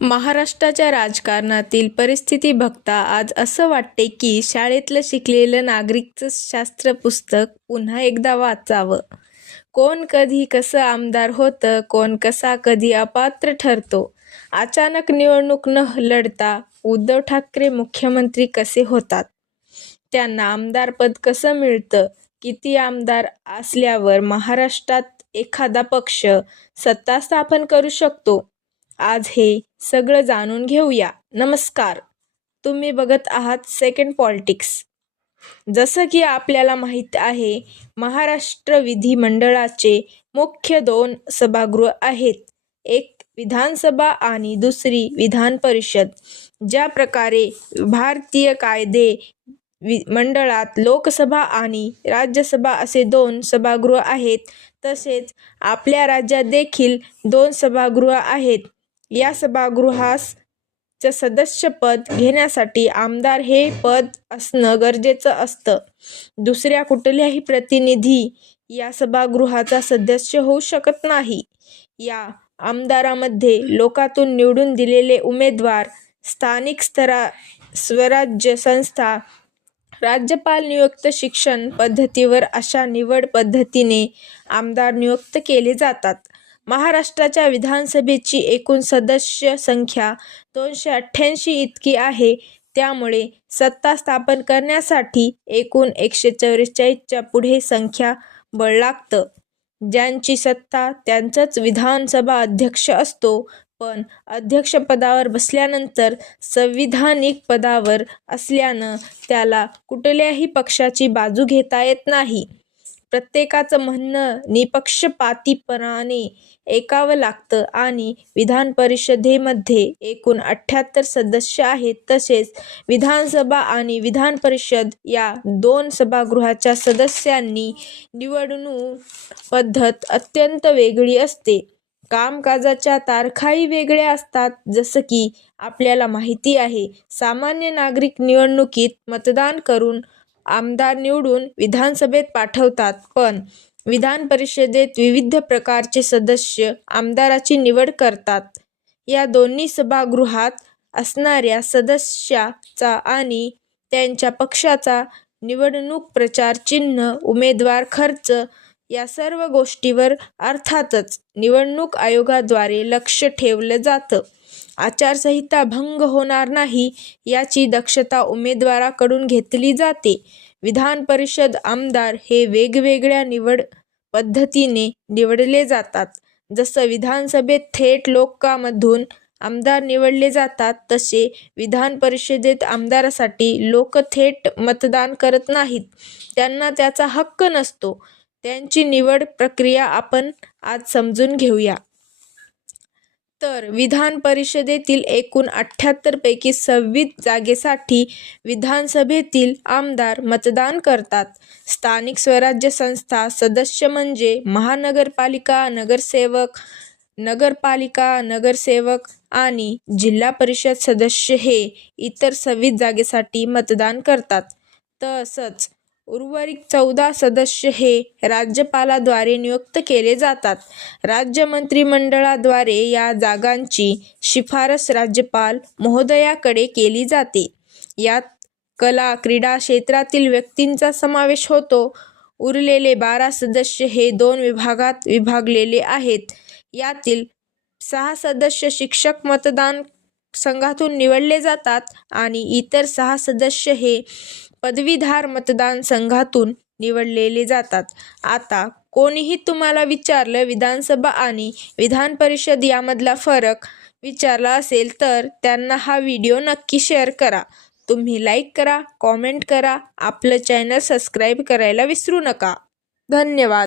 महाराष्ट्राच्या राजकारणातील परिस्थिती बघता आज असं वाटते की शाळेतलं शिकलेलं नागरिकचं शास्त्र पुस्तक पुन्हा एकदा वाचावं. कोण कधी कसं आमदार होतं कोण कसा कधी अपात्र ठरतो अचानक निवडणूक न लढता उद्धव ठाकरे मुख्यमंत्री कसे होतात? त्यांना आमदारपद कसं मिळतं? किती आमदार असल्यावर महाराष्ट्रात एखादा पक्ष सत्ता स्थापन करू शकतो? आज हे सगळं जाणून घेऊया. नमस्कार. तुम्ही बघत आहात सेकंड पॉलिटिक्स जसं की आपल्याला माहीत आहे महाराष्ट्र विधिमंडळाचे मुख्य दोन सभागृह आहेत. एक विधानसभा आणि दुसरी विधान परिषद. ज्या प्रकारे भारतीय कायदे वि मंडळात लोकसभा आणि राज्यसभा असे दोन सभागृह आहेत तसेच आपल्या राज्यात देखील दोन सभागृह आहेत. या सभागृहास चं सदस्यपद घेण्यासाठी आमदार हे पद असणं गरजेचं असतं. दुसऱ्या कुठल्याही प्रतिनिधी या सभागृहाचा सदस्य होऊ शकत नाही. या आमदारामध्ये लोकातून निवडून दिलेले उमेदवार स्थानिक स्तरा स्वराज्य संस्था राज्यपाल नियुक्त शिक्षण पद्धतीवर अशा निवड पद्धतीने आमदार नियुक्त केले जातात. महाराष्ट्राच्या विधानसभेची एकूण सदस्य संख्या दोनशे अठ्ठ्याऐंशी इतकी आहे. त्यामुळे सत्ता स्थापन करण्यासाठी एकूण एकशे चौवेचाळीसच्या पुढे संख्या बळ लागतं ज्यांची सत्ता त्यांचाच विधानसभा अध्यक्ष असतो पण अध्यक्षपदावर बसल्यानंतर संविधानिक पदावर असल्यानं त्याला कुठल्याही पक्षाची बाजू घेता येत नाही. प्रत्येकाचं म्हणणं निपक्षपातीपणाने ऐकावं लागतं आणि विधान परिषदेमध्ये एकूण अठ्ठ्याहत्तर सदस्य आहेत. तसेच विधानसभा आणि विधान परिषद या दोन सभागृहाच्या सदस्यांनी निवडणूक पद्धत अत्यंत वेगळी असते. कामकाजाच्या तारखाही वेगळ्या असतात. जसं की आपल्याला माहिती आहे सामान्य नागरिक निवडणुकीत मतदान करून आमदार निवडून विधानसभेत पाठवतात. पण विधान परिषदेत विविध प्रकारचे सदस्य आमदाराची निवड करतात. या दोन्ही सभागृहात असणाऱ्या सदस्याचा आणि त्यांच्या पक्षाचा निवडणूक प्रचार चिन्ह उमेदवार खर्च या सर्व गोष्टीवर अर्थातच निवडणूक आयोगाद्वारे लक्ष ठेवलं जातं. आचारसंहिता भंग होणार नाही याची दक्षता उमेदवाराकडून घेतली जाते. विधान परिषद आमदार हे वेगवेगळ्या निवड पद्धतीने निवडले जातात. जसं विधानसभेत थेट लोकांमधून आमदार निवडले जातात तसे विधान परिषदेत आमदारासाठी लोक थेट मतदान करत नाहीत. त्यांना त्याचा हक्क नसतो. त्यांची निवड प्रक्रिया आपण आज समजून घेऊया. तर विधान परिषदेतील एकूण अठ्ठ्याहत्तरपैकी सव्वीस जागेसाठी विधानसभेतील आमदार मतदान करतात. स्थानिक स्वराज्य संस्था सदस्य म्हणजे महानगरपालिका नगरसेवक नगरपालिका नगरसेवक आणि जिल्हा परिषद सदस्य हे इतर सव्वीस जागेसाठी मतदान करतात. तसंच उर्वरित चौदा सदस्य हे राज्यपालाद्वारे नियुक्त केले जातात. राज्य मंत्रिमंडळाद्वारे या जागांची शिफारस राज्यपाल महोदयाकडे केली जाते. यात कला क्रीडा क्षेत्रातील व्यक्तींचा समावेश होतो. उरलेले बारा सदस्य हे दोन विभागात विभागलेले आहेत. यातील सहा सदस्य शिक्षक मतदान संघातून निवडले जातात आणि इतर सहा सदस्य हे पदवीधर मतदान संघातून निवडलेले जातात. आता कोणीही तुम्हाला विचारलं विधानसभा आणि विधान परिषद यामधला फरक विचारला असेल तर त्यांना हा व्हिडिओ नक्की शेअर करा. तुम्ही लाईक करा कॉमेंट करा. आपलं चॅनल सबस्क्राईब करायला विसरू नका. धन्यवाद.